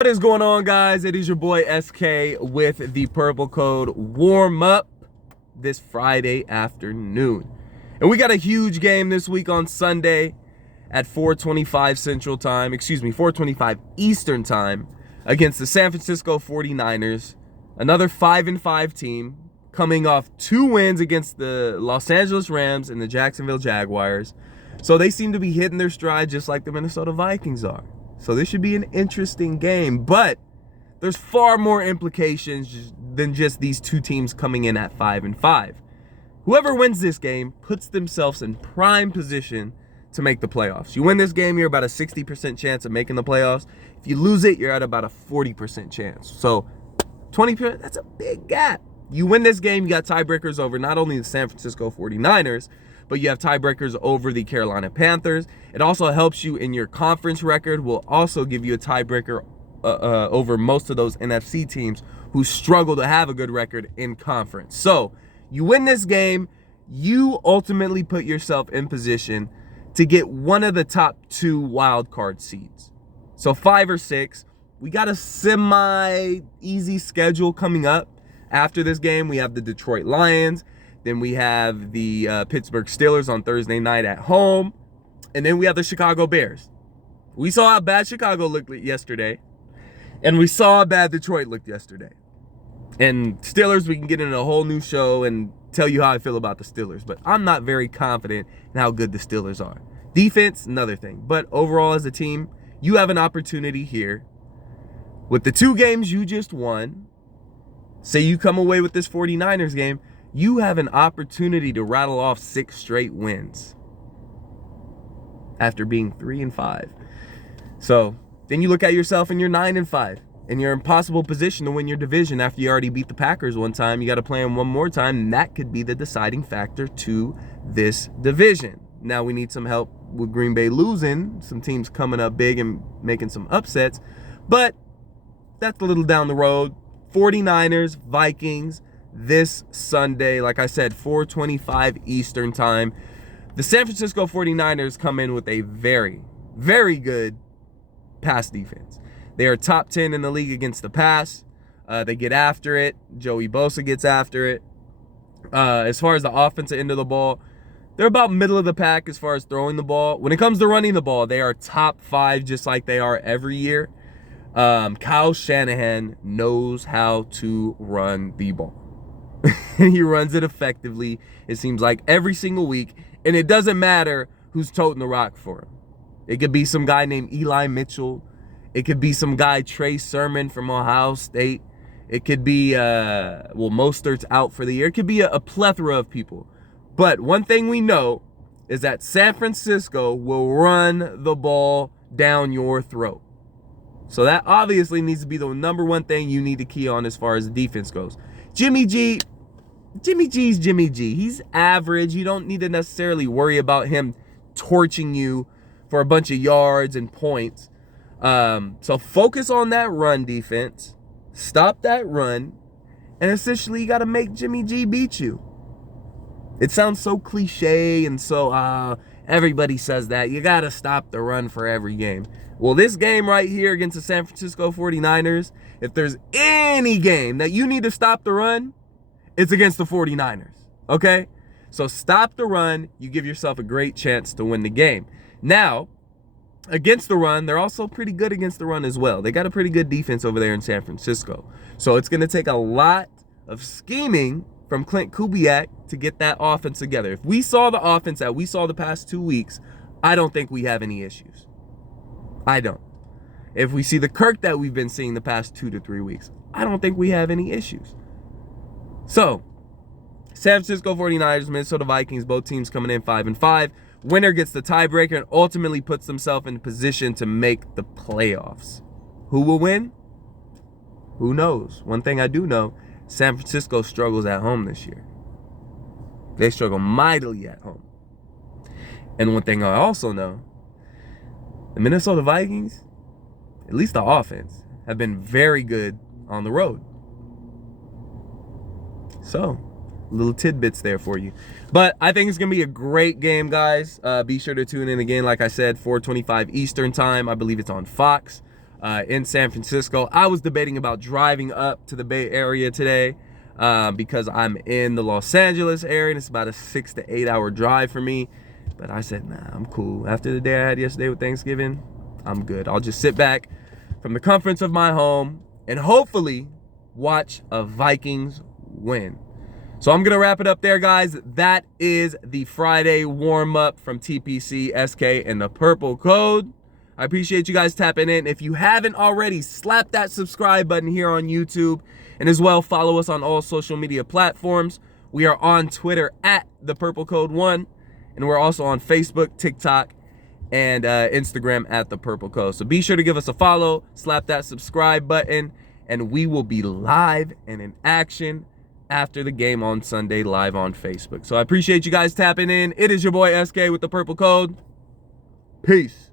What is going on, guys? It is your boy SK with the purple code warm up this Friday afternoon. And we got a huge game this week on Sunday at 4:25 Central Time, 4:25 Eastern Time against the San Francisco 49ers. Another 5-5 team coming off 2 wins against the Los Angeles Rams and the Jacksonville Jaguars. So they seem to be hitting their stride just like the Minnesota Vikings are. So this should be an interesting game, but there's far more implications than just these two teams coming in at 5-5. Whoever wins this game puts themselves in prime position to make the playoffs. You win this game, you're about a 60% chance of making the playoffs. If you lose it, you're at about a 40% chance. So 20%, that's a big gap. You win this game, you got tiebreakers over not only the San Francisco 49ers, but you have tiebreakers over the Carolina Panthers. It also helps you in your conference record, will also give you a tiebreaker over most of those NFC teams who struggle to have a good record in conference. So you win this game, you ultimately put yourself in position to get one of the top 2 wild card seeds. So 5 or 6, we got a semi-easy schedule coming up. After this game, we have the Detroit Lions. Then we have the Pittsburgh Steelers on Thursday night at home. And then we have the Chicago Bears. We saw how bad Chicago looked yesterday. And we saw how bad Detroit looked yesterday. And Steelers, we can get into a whole new show and tell you how I feel about the Steelers. But I'm not very confident in how good the Steelers are. Defense, another thing. But overall, as a team, you have an opportunity here. With the 2 games you just won, say you come away with this 49ers game, you have an opportunity to rattle off 6 straight wins after being 3-5. So then you look at yourself and you're 9-5, and you're in impossible position to win your division after you already beat the Packers one time. You got to play them one more time, and that could be the deciding factor to this division. Now we need some help with Green Bay losing, some teams coming up big and making some upsets, but that's a little down the road. 49ers, Vikings, this Sunday, like I said, 4:25 Eastern Time. The San Francisco 49ers come in with a very, very good pass defense. They are top 10 in the league against the pass. They get after it. Joey Bosa gets after it. As far as the offensive end of the ball, they're about middle of the pack as far as throwing the ball. When it comes to running the ball, they are top 5 just like they are every year. Kyle Shanahan knows how to run the ball. He runs it effectively, it seems like, every single week. And it doesn't matter who's toting the rock for him. It could be some guy named Eli Mitchell. It could be some guy, Trey Sermon from Ohio State. It could be, Mostert's out for the year. It could be a plethora of people. But one thing we know is that San Francisco will run the ball down your throat. So that obviously needs to be the number one thing you need to key on as far as the defense goes. Jimmy G's Jimmy G. He's average. You don't need to necessarily worry about him torching you for a bunch of yards and points. So focus on that run defense. Stop that run. And essentially, you got to make Jimmy G beat you. It sounds so cliche and so everybody says that. You got to stop the run for every game. Well, this game right here against the San Francisco 49ers, if there's any game that you need to stop the run, it's against the 49ers, okay? So stop the run. You give yourself a great chance to win the game. Now, against the run, they're also pretty good against the run as well. They got a pretty good defense over there in San Francisco. So it's going to take a lot of scheming from Clint Kubiak to get that offense together. If we saw the offense that we saw the past 2 weeks, I don't think we have any issues. I don't. If we see the Kirk that we've been seeing the past 2 to 3 weeks, I don't think we have any issues. So, San Francisco 49ers, Minnesota Vikings, both teams coming in 5-5. Winner gets the tiebreaker and ultimately puts themselves in position to make the playoffs. Who will win? Who knows? One thing I do know, San Francisco struggles at home this year. They struggle mightily at home. And one thing I also know, the Minnesota Vikings, at least the offense, have been very good on the road. So, little tidbits there for you. But I think it's going to be a great game, guys. Be sure to tune in again, like I said, 4:25 Eastern Time. I believe it's on Fox. in San Francisco. I was debating about driving up to the Bay Area today because I'm in the Los Angeles area, and it's about a 6 to 8 hour drive for me. But I said, nah, I'm cool. After the day I had yesterday with Thanksgiving, I'm good. I'll just sit back from the comforts of my home and hopefully watch a Vikings win. So I'm going to wrap it up there, guys. That is the Friday warm-up from TPC, SK, and the Purple Code. I appreciate you guys tapping in. If you haven't already, slap that subscribe button here on YouTube. And as well, follow us on all social media platforms. We are on Twitter at the Purple Code 1. And we're also on Facebook, TikTok, and Instagram at the Purple Code. So be sure to give us a follow, slap that subscribe button, and we will be live and in action after the game on Sunday live on Facebook. So I appreciate you guys tapping in. It is your boy SK with the Purple Code. Peace.